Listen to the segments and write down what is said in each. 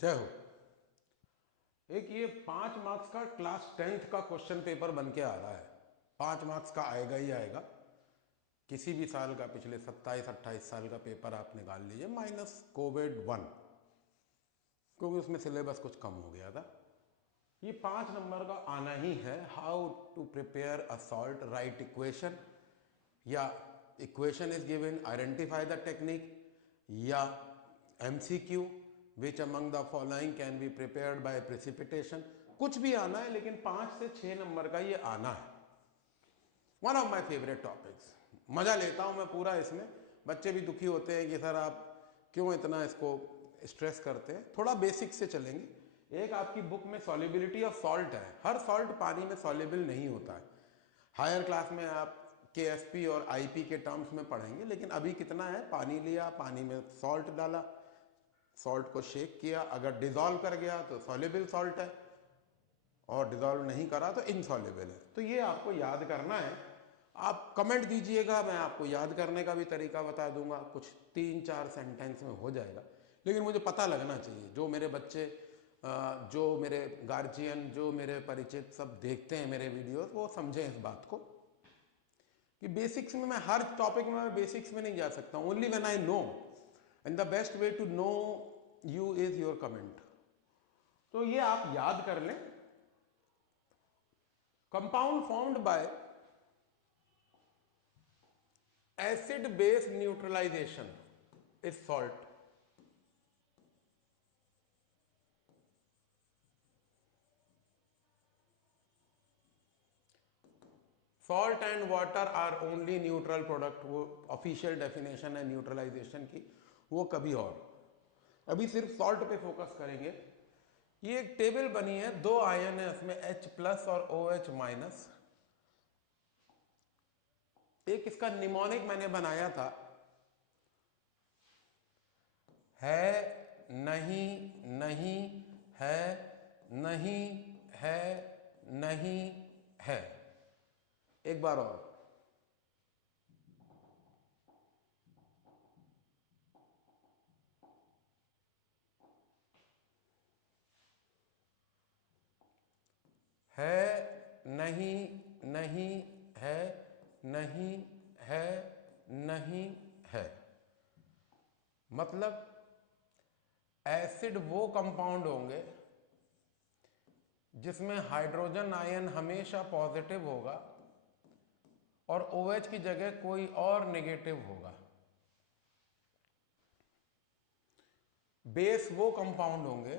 जय हो। एक ये 5 मार्क्स का क्लास 10th का क्वेश्चन पेपर बन के आ रहा है। 5 मार्क्स का आएगा ही आएगा। किसी भी साल का पिछले 27-28 साल का पेपर आप निकाल लीजिए माइनस कोविड 1, क्योंकि उसमें सिलेबस कुछ कम हो गया था। ये 5 नंबर का आना ही है। How to prepare a salt, right equation, या equation is given, identify the technique, या MCQ which among the following can be prepared by precipitation. कुछ भी आना है, लेकिन 5 से 6 नंबर का ये आना है। One of my favourite topics. मजा लेता हूं मैं पूरा इसमें। बच्चे भी दुखी होते हैं कि सर आप क्यों इतना इसको स्ट्रेस करते हैं। थोड़ा बेसिक से चलेंगे। एक आपकी बुक में सॉल्युबिलिटी ऑफ सॉल्ट है। हर सॉल्ट पानी में सॉल्युबल नहीं होता है। हायर क्लास में आप KSP और IP के टर्म्स में पढ़ेंगे, लेकिन अभी कितना है, पानी लिया, पानी में सॉल्ट डाला, सॉल्ट को शेक किया, अगर डिजॉल्व कर गया तो सॉल्युबल सॉल्ट है, और डिजॉल्व नहीं करा तो इनसॉल्युबल है। तो ये आपको याद करना है। आप कमेंट दीजिएगा, मैं आपको याद करने का भी तरीका बता दूंगा। कुछ 3-4 सेंटेंस में हो जाएगा, लेकिन मुझे पता लगना चाहिए। जो मेरे बच्चे, जो मेरे गार्जियन, जो मेरे परिचित सब देखते हैं मेरे वीडियोस, वो समझें इस बात को कि बेसिक्स में, मैं हर टॉपिक में मैं बेसिक्स में नहीं जा सकता। Only when I know, and the best way to know you is your comment. तो ये आप याद कर लें। Compound formed by acid base neutralization is salt. Salt and water are only neutral product. वो ऑफिशियल डेफिनेशन है neutralization की, वो कभी और। अभी सिर्फ सॉल्ट पे फोकस करेंगे। ये एक टेबल बनी है, 2 आयन है उसमें, H+ और OH-। एक इसका निमोनिक मैंने बनाया था, है नहीं, नहीं है, नहीं है, नहीं है। एक बार और, है नहीं, नहीं है, नहीं है, नहीं है। मतलब एसिड वो कंपाउंड होंगे जिसमें हाइड्रोजन आयन हमेशा पॉजिटिव होगा और OH की जगह कोई और नेगेटिव होगा। बेस वो कंपाउंड होंगे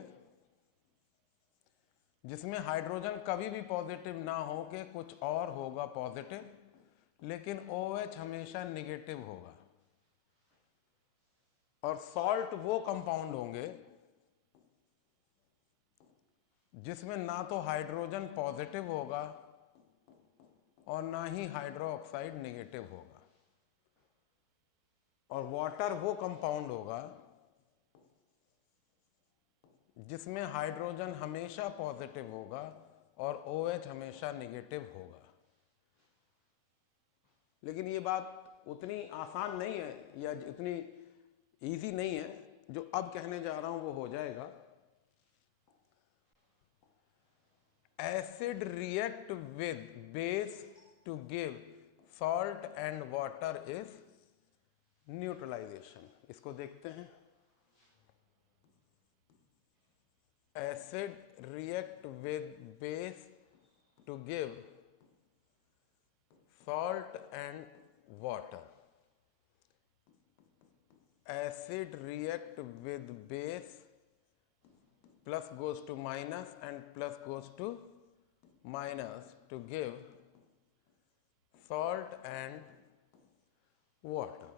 जिसमें हाइड्रोजन कभी भी पॉजिटिव ना हो के कुछ और होगा पॉजिटिव, लेकिन OH हमेशा नेगेटिव होगा। और सॉल्ट वो कंपाउंड होंगे जिसमें ना तो हाइड्रोजन पॉजिटिव होगा और ना ही हाइड्रो ऑक्साइड नेगेटिव होगा। और वाटर वो कंपाउंड होगा जिसमें हाइड्रोजन हमेशा पॉजिटिव होगा और OH हमेशा नेगेटिव होगा। लेकिन ये बात उतनी आसान नहीं है, या इतनी इजी नहीं है। जो अब कहने जा रहा हूं वो हो जाएगा। Acid react with base to give salt and water is neutralization. इसको देखते हैं। Acid react with base to give salt and water. Acid react with base, plus goes to minus and plus goes to minus to give salt and water.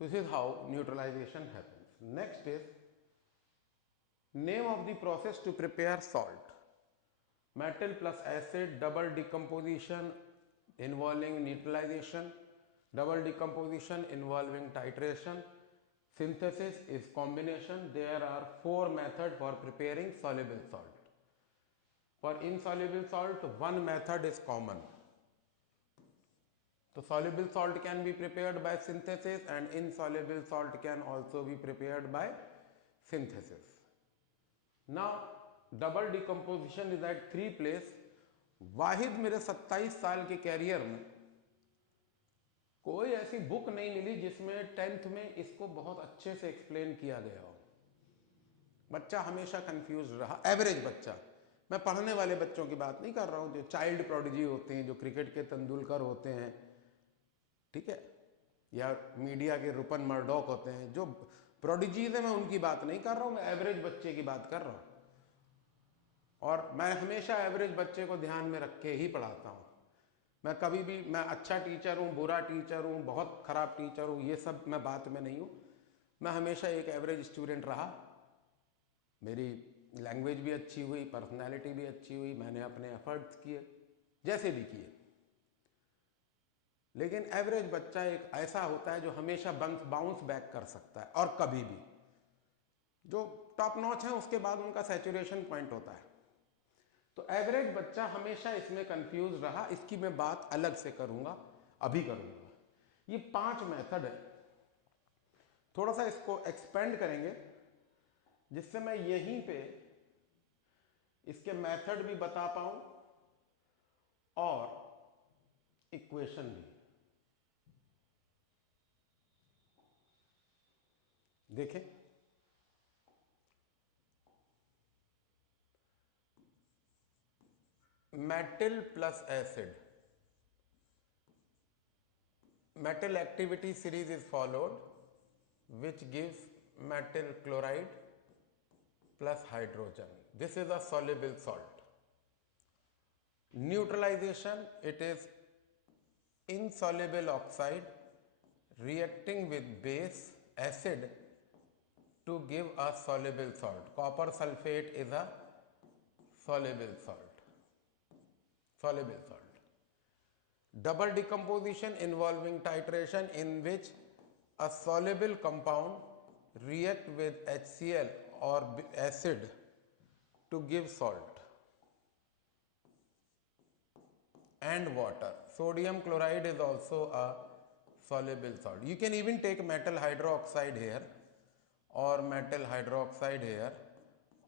This is how neutralization happens. Next is name of the process to prepare salt. Metal plus acid, double decomposition involving neutralization, double decomposition involving titration, synthesis is combination. There are 4 methods for preparing soluble salt. For insoluble salt, one method is common. So soluble salt can be prepared by synthesis and insoluble salt can also be prepared by synthesis. Now double decomposition is at 3 place. वाहिद मेरे 27 साल के career में कोई ऐसी book नहीं मिली जिसमें 10th में इसको बहुत अच्छे से एक्सप्लेन किया गया हो। बच्चा हमेशा कंफ्यूज रहा, एवरेज बच्चा, मैं पढ़ने वाले बच्चों की बात नहीं कर रहा हूं, जो चाइल्ड प्रोडिजी होते हैं, जो क्रिकेट के तेंदुलकर होते हैं, ठीक है, या मीडिया के रुपन मर्डॉक होते हैं, जो प्रोडिजीज है, मैं उनकी बात नहीं कर रहा हूं, मैं एवरेज बच्चे की बात कर रहा हूं। और मैं हमेशा एवरेज बच्चे को ध्यान में रख के ही पढ़ाता हूँ। मैं कभी भी, मैं अच्छा टीचर हूँ, बुरा टीचर हूँ, बहुत खराब टीचर हूँ, ये सब मैं बात में नहीं हूँ। मैं हमेशा एक एवरेज स्टूडेंट रहा। मेरी लैंग्वेज भी अच्छी हुई, पर्सनैलिटी भी अच्छी हुई, मैंने अपने एफर्ट्स किए, जैसे भी किए। लेकिन एवरेज बच्चा एक ऐसा होता है जो हमेशा बाउंस बैक कर सकता है, और कभी भी। जो टॉप नॉच है उसके बाद उनका सैचुरेशन पॉइंट होता है। तो एवरेज बच्चा हमेशा इसमें कंफ्यूज रहा, इसकी मैं बात अलग से करूंगा, अभी करूंगा। ये 5 मेथड है, थोड़ा सा इसको एक्सपेंड करेंगे जिससे मैं यहीं पे इसके मेथड भी बता पाऊं और इक्वेशन भी। देखें, metal plus acid, metal activity series is followed which gives metal chloride plus hydrogen. This is a soluble salt. Neutralization, it is insoluble oxide reacting with base acid to give a soluble salt. Copper sulfate is a soluble salt. Soluble salt. Double decomposition involving titration in which a soluble compound react with HCl or acid to give salt and water. Sodium chloride is also a soluble salt. You can even take metal hydroxide here, or metal hydroxide here,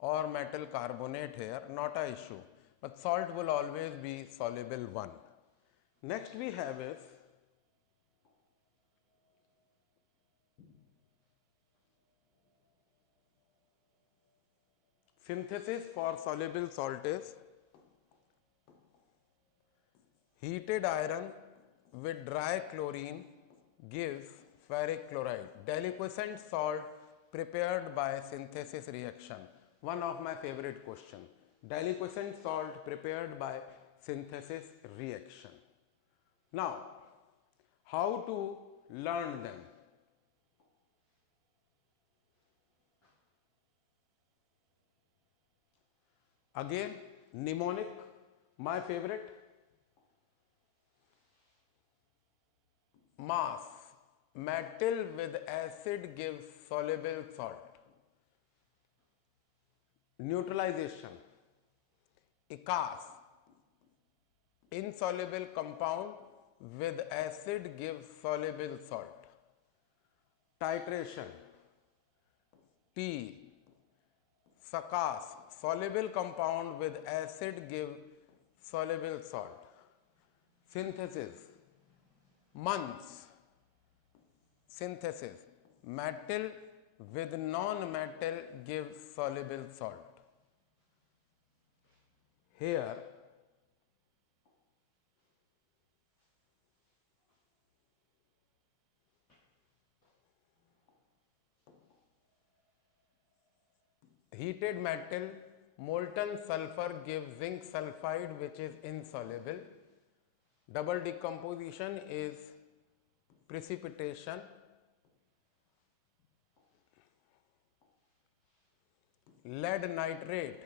or metal carbonate here, not a issue, but salt will always be soluble one. Next we have is synthesis for soluble salt is heated iron with dry chlorine gives ferric chloride. Deliquescent salt prepared by synthesis reaction. One of my favorite question. Deliquescent salt prepared by synthesis reaction. Now, how to learn them? Again, mnemonic, my favorite. Mass, metal with acid gives soluble salt. Neutralization, ICAS, insoluble compound with acid gives soluble salt. Titration, T, SACAS, soluble compound with acid give soluble salt. Synthesis, MUNS, synthesis, metal with non-metal gives soluble salt. Here heated metal, molten sulfur gives zinc sulfide which is insoluble. Double decomposition is precipitation. Lead nitrate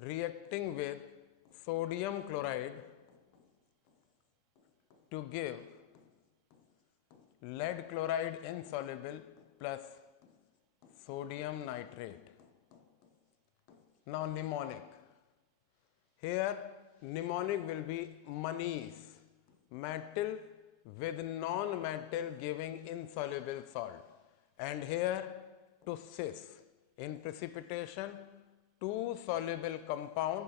reacting with sodium chloride to give lead chloride insoluble plus sodium nitrate. Now mnemonic. Here mnemonic will be manise, metal with non-metal giving insoluble salt, and here to cis. In precipitation, two soluble compound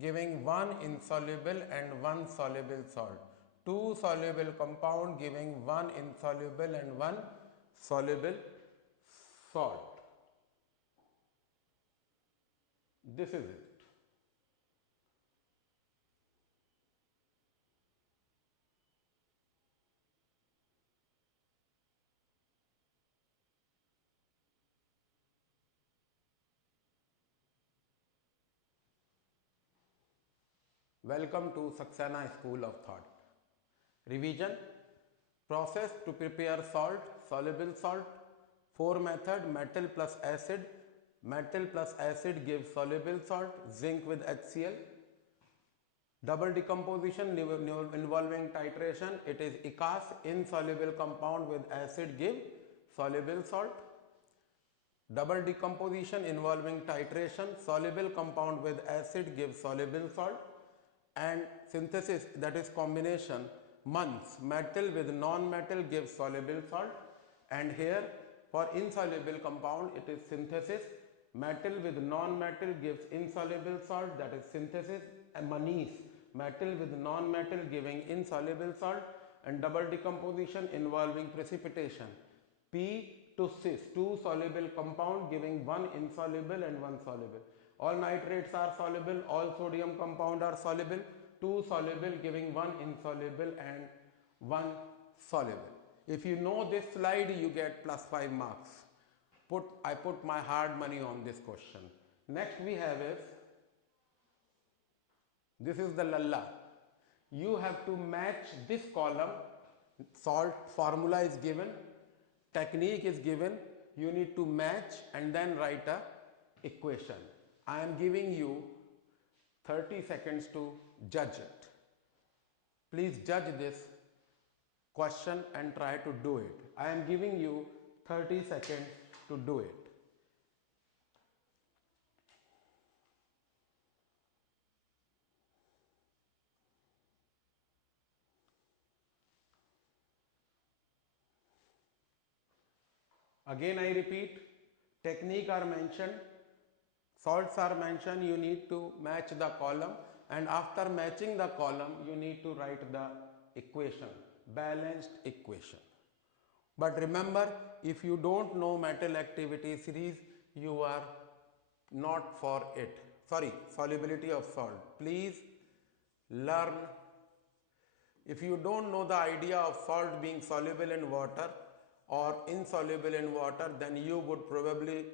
giving one insoluble and one soluble salt. Two soluble compound giving one insoluble and one soluble salt. This is it. Welcome to Saxena School of Thought. Revision. Process to prepare salt, soluble salt. 4 method, metal plus acid. Metal plus acid gives soluble salt, zinc with HCl. Double decomposition involving titration. It is ICAS, insoluble compound with acid give soluble salt. Double decomposition involving titration, soluble compound with acid gives soluble salt. And synthesis, that is combination, months, metal with non-metal gives soluble salt. And here for insoluble compound it is synthesis, metal with non-metal gives insoluble salt, that is synthesis, and manise, metal with non-metal giving insoluble salt. And double decomposition involving precipitation, P to cis, two soluble compound giving one insoluble and one soluble. All nitrates are soluble, all sodium compound are soluble, two soluble giving one insoluble and one soluble. If you know this slide, you get +5 marks. I put my hard money on this question. Next we have is, this is the lalla. You have to match this column, salt formula is given, technique is given, you need to match and then write a equation. I am giving you 30 seconds to judge it. Please judge this question and try to do it. I am giving you 30 seconds to do it. Again I repeat, technique are mentioned, salts are mentioned, you need to match the column, and after matching the column you need to write the equation, balanced equation. But remember, if you don't know metal activity series, you are not for it. Sorry, solubility of salt. Please learn. If you don't know the idea of salt being soluble in water or insoluble in water, then you would probably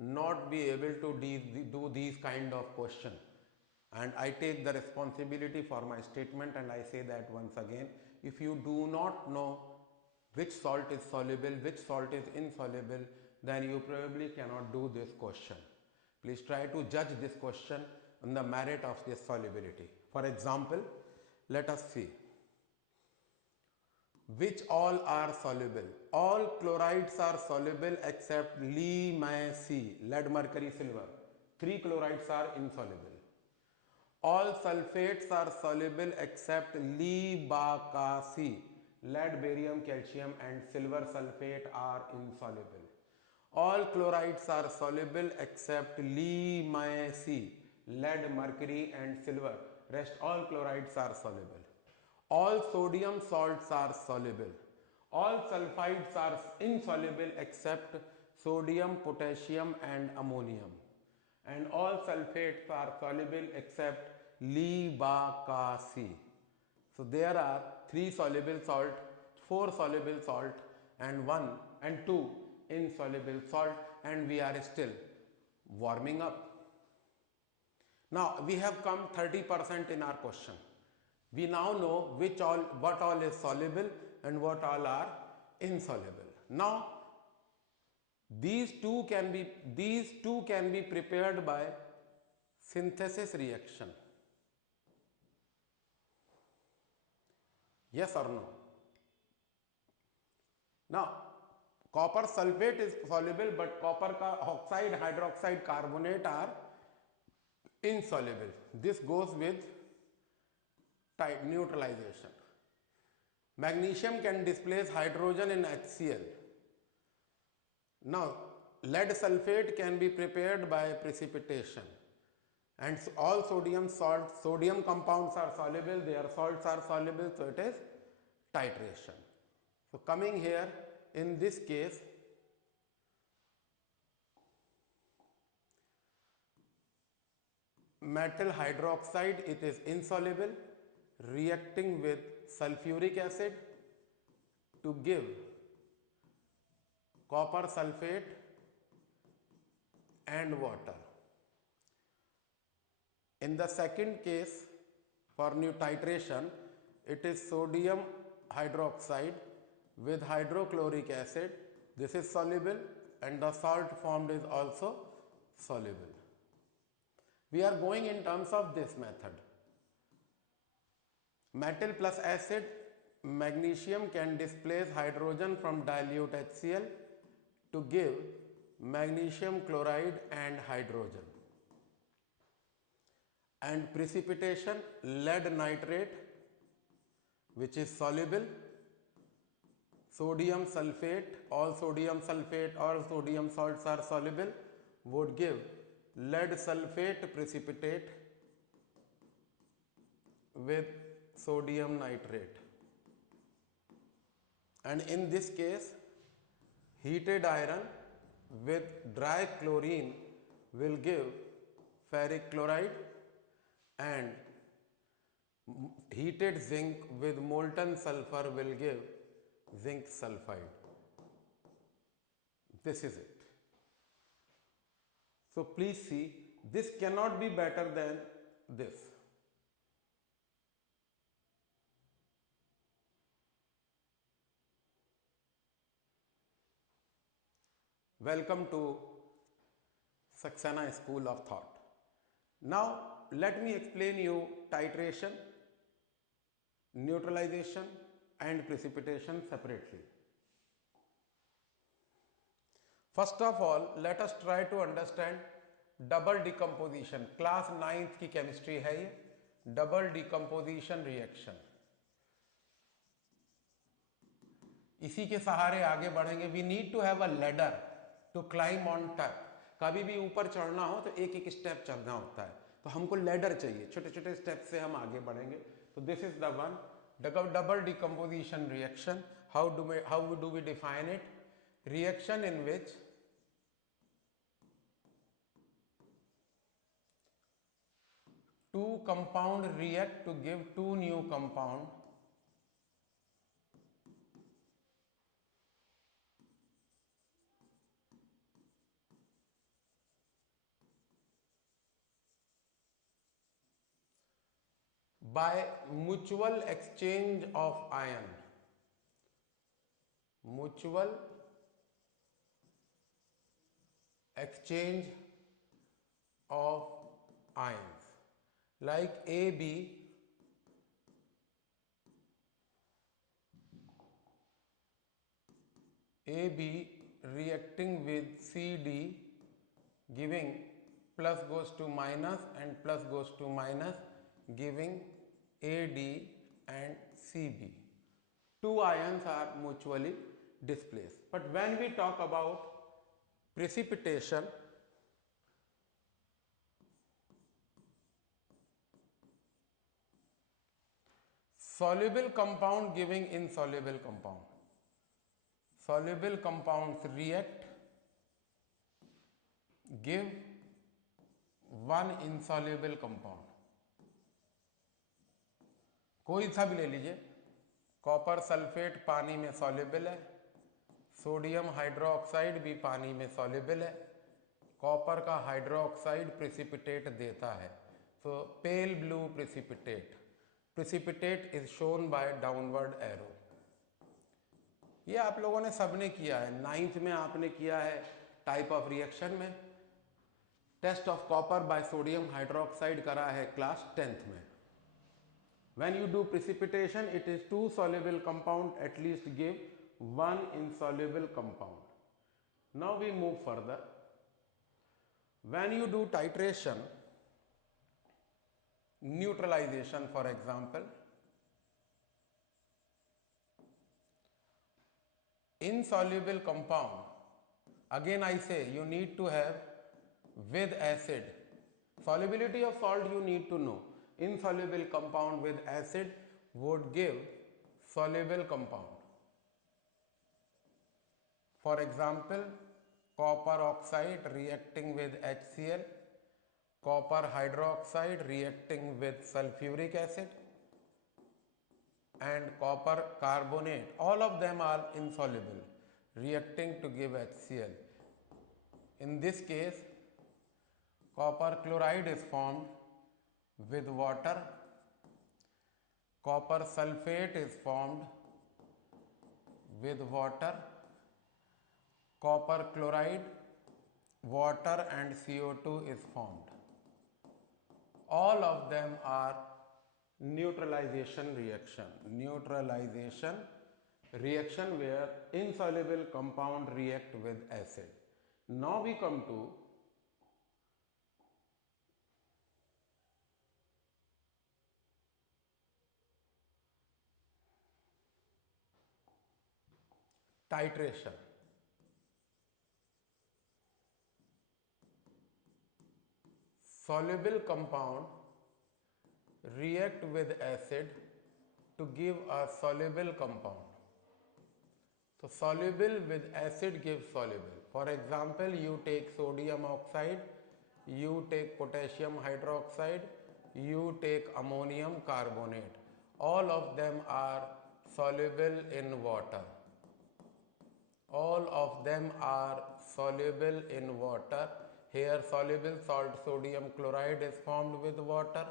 not be able to do these kind of questions. And I take the responsibility for my statement and I say that once again. If you do not know which salt is soluble, which salt is insoluble, then you probably cannot do this question. Please try to judge this question on the merit of this solubility. For example, let us see. Which all are soluble? All chlorides are soluble except Li, Ma, C, lead, mercury, silver. 3 chlorides are insoluble. All sulfates are soluble except Li, Ba, Ka, C. Lead, barium, calcium and silver sulfate are insoluble. All chlorides are soluble except Li, Ma, C. Lead, mercury and silver. Rest all chlorides are soluble. All sodium salts are soluble. All sulfides are insoluble except sodium, potassium and ammonium. And all sulfates are soluble except Li, Ba, Ka, C. So there are 3 soluble salt, 4 soluble salt and 1 and 2 insoluble salt, and we are still warming up. Now we have come 30% in our question. We now know what all is soluble and what all are insoluble. Now these two can be prepared by synthesis reaction. Yes or no? Now copper sulfate is soluble, but copper oxide, hydroxide, carbonate are insoluble. This goes with type neutralization. Magnesium can displace hydrogen in HCl. Now lead sulfate can be prepared by precipitation, and all sodium compounds are soluble, their salts are soluble, so it is titration. So coming here, in this case, metal hydroxide, it is insoluble, reacting with sulfuric acid to give copper sulfate and water. In the second case, for new titration, it is sodium hydroxide with hydrochloric acid. This is soluble and the salt formed is also soluble. We are going in terms of this method. Metal plus acid, magnesium can displace hydrogen from dilute HCl to give magnesium chloride and hydrogen. And precipitation, lead nitrate, which is soluble, sodium sulfate, all sodium salts are soluble, would give lead sulfate precipitate with sodium nitrate. And in this case, heated iron with dry chlorine will give ferric chloride, and heated zinc with molten sulfur will give zinc sulfide. This is it. So please see, this cannot be better than this. Welcome to Saxena School of Thought. Now let me explain you titration, neutralization and precipitation separately. First of all, let us try to understand double decomposition. Class 9th की chemistry है ये, double decomposition reaction. इसी के सहारे आगे बढ़ेंगे. We need to have a ladder to climb on top. कभी भी ऊपर चढ़ना हो तो एक एक स्टेप चढ़ना होता है, तो हमको लैडर चाहिए, छोटे छोटे स्टेप से हम आगे बढ़ेंगे. तो this is the one double decomposition reaction. How do we define it? Reaction in which two compound react to give two new compound by mutual exchange of ion. Mutual exchange of ions, like AB reacting with CD, giving plus goes to minus and plus goes to minus, giving AD and CB. Two ions are mutually displaced. But when we talk about precipitation, soluble compound giving insoluble compound. Soluble compounds react, give one insoluble compound. कोई सा भी ले लीजिए. Copper sulphate पानी में soluble है, sodium hydroxide भी पानी में सॉल्युबल है. कॉपर का हाइड्रोक्साइड प्रेसिपिटेट देता है, so pale blue precipitate. Precipitate is shown by downward arrow. ये आप लोगों ने सबने किया है. 9th में आपने किया है टाइप ऑफ रिएक्शन में. Test of copper by sodium hydroxide करा है क्लास 10th में. When you do precipitation, it is two soluble compound at least give one insoluble compound. Now we move further. When you do titration, neutralization for example, insoluble compound Again I say you need to have with acid. Solubility of salt you need to know. Insoluble compound with acid would give soluble compound. For example, copper oxide reacting with HCl, copper hydroxide reacting with sulfuric acid, and copper carbonate. All of them are insoluble, reacting to give HCl. In this case, copper chloride is formed with water, copper sulfate is formed with water, copper chloride, water and CO2 is formed. All of them are neutralization reaction. Neutralization reaction where insoluble compound react with acid. Now we come to titration. Soluble compound react with acid to give a soluble compound. So soluble with acid gives soluble. For example, you take sodium oxide, you take potassium hydroxide, you take ammonium carbonate. All of them are soluble in water. All of them are soluble in water. Here soluble salt sodium chloride is formed with water.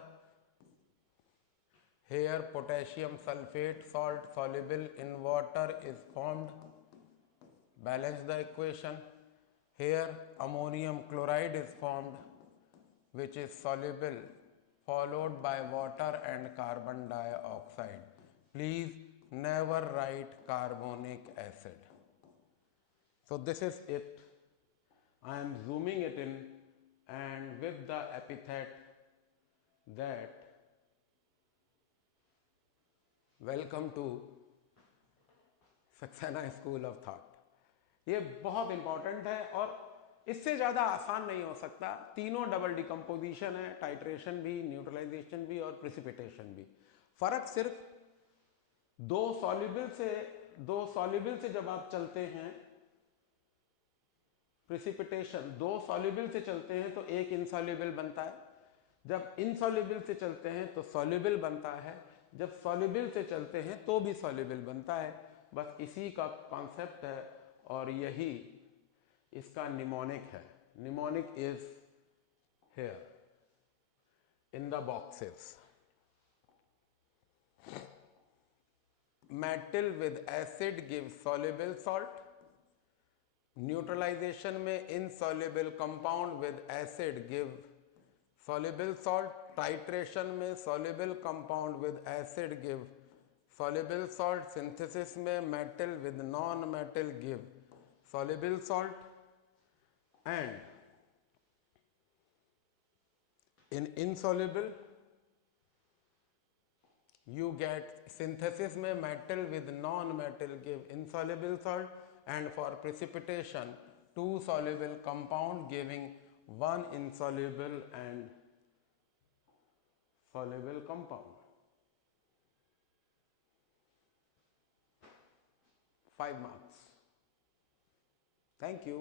Here potassium sulfate salt soluble in water is formed. Balance the equation. Here ammonium chloride is formed, which is soluble, followed by water and carbon dioxide. Please never write carbonic acid. So this is it. I am zooming it in and with the epithet that welcome to Saxena school of thought. ये बहुत important है और इससे ज़्यादा आसान नहीं हो सकता। तीनों डबल डिकम्पोजिशन है, टाइट्रेशन भी, न्यूट्रलाइजेशन भी और प्रिसिपिटेशन भी। फर्क सिर्फ दो सॉल्युबल से जब आप चलते हैं, प्रिसिपिटेशन दो सॉल्युबल से चलते हैं तो एक इनसॉल्युबल बनता है, जब इनसॉल्युबल से चलते हैं तो सॉल्युबल बनता है, जब सॉल्युबल से चलते हैं तो भी सॉल्युबल बनता है। बस इसी का कॉन्सेप्ट है और यही इसका निमोनिक है। Mnemonic is here in the boxes. Metal with acid give soluble salt. Neutralization में insoluble compound with acid give soluble salt. Titration में soluble compound with acid give soluble salt. Synthesis में metal with non metal give soluble salt. And in insoluble you get synthesis में metal with non metal give insoluble salt. And for precipitation, two soluble compound giving one insoluble and soluble compound. 5 marks. Thank you.